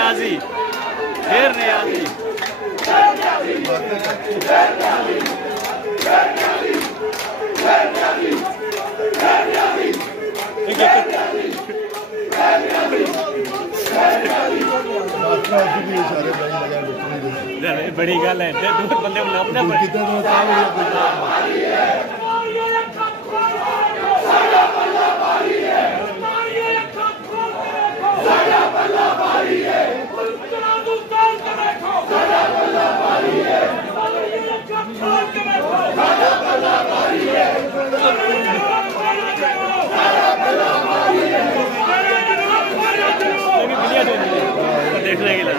नियाजी, शेर नियाजी। बड़ी गल है, दो बंदे अपना देखने के लिए